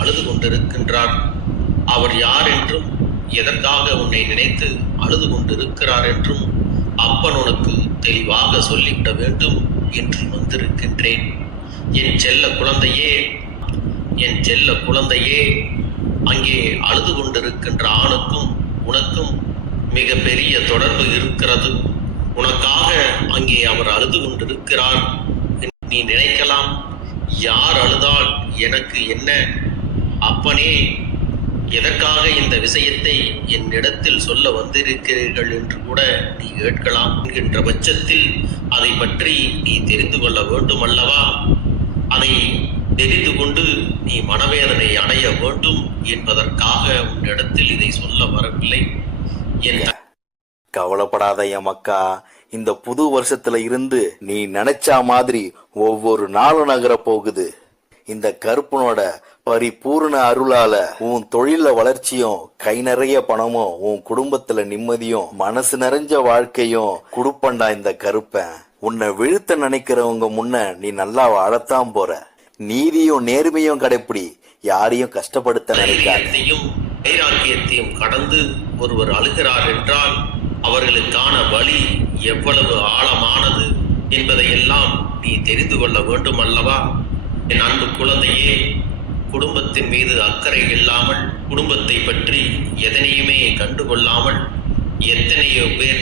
அழுது கொண்டிருக்கின்றார் அவர் யார் என்றும் எதற்காக உன்னை நினைத்து அழுது கொண்டிருக்கிறார் என்றும் அப்பன் உனக்கு தெளிவாக சொல்லிவிட வேண்டும் என்று வந்திருக்கின்றேன். என் செல்ல குழந்தையே என் செல்ல குழந்தையே அங்கே அழுது கொண்டிருக்கின்ற ஆணுக்கும் உனக்கும் மிக பெரிய தொடர்பு இருக்கிறது. உனக்காக அங்கே அவர் அழுது கொண்டிருக்கிறார் நீ நினைக்கலாம் யார் அழுதால் எனக்கு என்ன? அப்பனே எதற்காக இந்த விஷயத்தை என்னிடத்தில் சொல்ல வந்திருக்கிறீர்கள் என்று கூட நீ கேட்கலாம் என்கின்ற பட்சத்தில் அதை பற்றி நீ தெரிந்து கொள்ள வேண்டும் அல்லவா அதை தெரிந்து கொண்டு நீ மனவேதனை அடைய வேண்டும் என்பதற்காக உன்னிடத்தில் இதை சொல்ல வரவில்லை. என் கவலைப்படாத என் மக்கா இந்த புது வருஷத்துல இருந்து நீ நினைச்சா மாதிரி ஒவ்வொரு நாளும் நகர போகுது. இந்த கருப்பனோட பரிபூர்ண அருளால உன் தொழில வளர்ச்சியும் கை நிறைய பணமும் உன் குடும்பத்துல நிம்மதியும் மனசு நிறைஞ்ச வாழ்க்கையும் குடுப்பண்டா இந்த கருப்பன். உன்னை விழுத்த நினைக்கிறவங்க முன்ன நீ நல்லா வாழத்தான் போற. நீதியும் நேர்மையும் கடைப்பிடி. யாரையும் கஷ்டப்படுத்த நினைக்காதையும் வைராக்கியத்தையும் கடந்து ஒருவர் அழுகிறார் என்றால் அவர்களுக்கான வழி எவ்வளவு ஆழமானது என்பதையெல்லாம் நீ தெரிந்து கொள்ள வேண்டும் அல்லவா என் அன்பு குழந்தையே குடும்பத்தின் மீது அக்கறை இல்லாமல் குடும்பத்தை பற்றி எதனையுமே கண்டுகொள்ளாமல் எத்தனையோ பேர்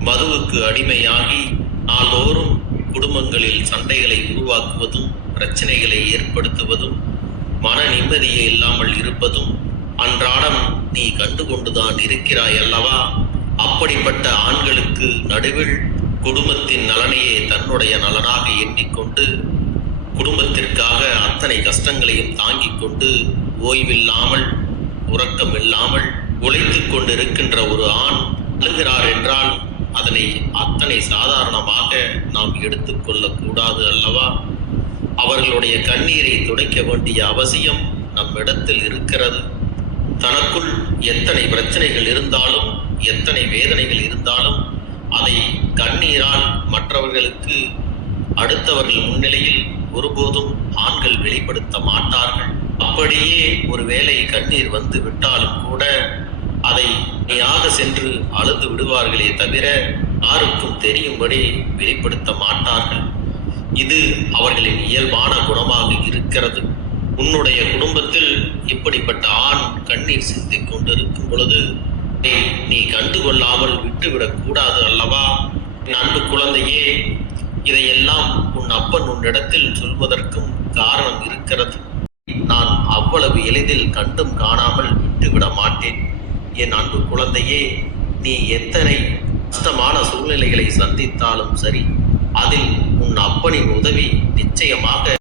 மதுவுக்கு அடிமையாகி நாள்தோறும் குடும்பங்களில் சண்டைகளை உருவாக்குவதும் பிரச்சனைகளை ஏற்படுத்துவதும் மன நிம்மதியை இல்லாமல் இருப்பதும் அன்றாடம் நீ கண்டுகொண்டுதான் இருக்கிறாய் அல்லவா? அப்படிப்பட்ட ஆண்களுக்கு நடுவில் குடும்பத்தின் நலனையே தன்னுடைய நலனாக எண்ணிக்கொண்டு குடும்ப அத்தனை கஷ்டங்களையும் தாங்கிக் கொண்டு ஓய்வில்லாமல் உறக்கம் இல்லாமல் உழைத்துக் கொண்டிருக்கின்ற ஒரு ஆண் அழுகிறார் என்றால் அதனை அத்தனை சாதாரணமாக நாம் எடுத்துக்கொள்ளக்கூடாது அல்லவா? அவர்களுடைய கண்ணீரை துடைக்க வேண்டிய அவசியம் நம்மிடத்தில் இருக்கிறது. தனக்குள் எத்தனை பிரச்சனைகள் இருந்தாலும் எத்தனை வேதனைகள் இருந்தாலும் அதை கண்ணீரால் மற்றவர்களுக்கு அடுத்தவர்கள் முன்னிலையில் ஒருபோதும் ஆண்கள் வெளிப்படுத்த மாட்டார்கள். அப்படியே ஒருவேளை கண்ணீர் வந்து விட்டாலும் கூட அதை நீயாக சென்று அழுது விடுவார்களே தவிர யாருக்கும் தெரியும்படி வெளிப்படுத்த மாட்டார்கள். இது அவர்களின் இயல்பான குணமாக இருக்கிறது. உன்னுடைய குடும்பத்தில் இப்படிப்பட்ட ஆண் கண்ணீர் சிந்திக் கொண்டிருக்கும் பொழுது நீ கண்டுகொள்ளாமல் விட்டுவிடக் கூடாது அல்லவா? என் அன்பு குழந்தையே இதையெல்லாம் உன் அப்பன் உன்னிடத்தில் சொல்வதற்கும் காரணம் இருக்கிறது. நான் அவ்வளவு எளிதில் கண்டும் காணாமல் விட்டுவிட மாட்டேன். என் அன்பு குழந்தையே நீ எத்தனை கஷ்டமான சூழ்நிலைகளை சந்தித்தாலும் சரி அதில் உன் அப்பனின் உதவி நிச்சயமாக